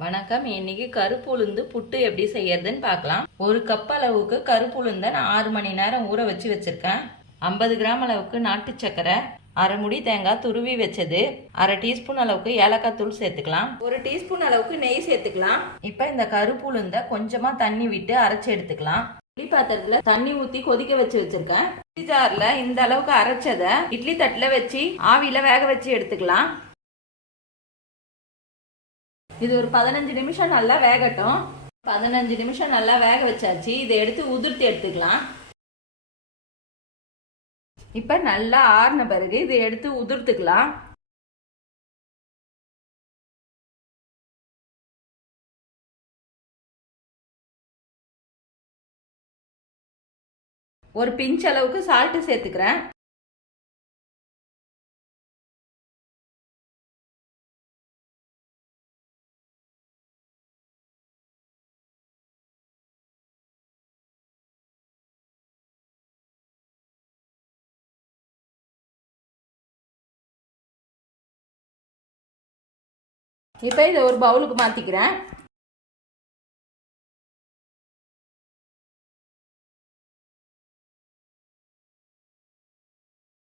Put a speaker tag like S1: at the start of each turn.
S1: வணக்கம். இன்னைக்கு கருப்பு உளுந்து புட்டு எப்படி செய்யறதுன்னு பார்க்கலாம். ஒரு கப் அளவுக்கு கருப்பு உளுந்தை நான் ஆறு மணி நேரம் ஊற வச்சு வச்சிருக்கேன். ஐம்பது கிராம் அளவுக்கு நாட்டு சக்கரை அரை முடி தேங்காய் துருவி வச்சது அரை டீஸ்பூன் அளவுக்கு ஏலக்காய் தூள் சேர்த்துக்கலாம். ஒரு டீஸ்பூன் அளவுக்கு நெய் சேர்த்துக்கலாம். இப்போ இந்த கருப்பு உளுந்தை கொஞ்சமா தண்ணி விட்டு அரைச்சு எடுத்துக்கலாம். இட்லி பாத்திரத்துல தண்ணி ஊத்தி கொதிக்க வச்சு வச்சிருக்கேன். இட்லி ஜார்ல இந்த அளவுக்கு அரைச்சதை இட்லி தட்டுல வச்சு ஆவியில வேக வச்சு எடுத்துக்கலாம். இது ஒரு பதினஞ்சு நிமிஷம் நல்லா வேகட்டும். பதினஞ்சு நிமிஷம் நல்லா வேக வச்சாச்சு. இதை எடுத்து உதிர்த்து எடுத்துக்கலாம். இப்ப நல்லா ஆறின பிறகு இதை எடுத்து உதிர்த்துக்கலாம். ஒரு பிஞ்ச் அளவுக்கு சால்ட்டு சேர்த்துக்கிறேன். இப்போ இதை ஒரு பவுலுக்கு மாற்றிக்கிறேன்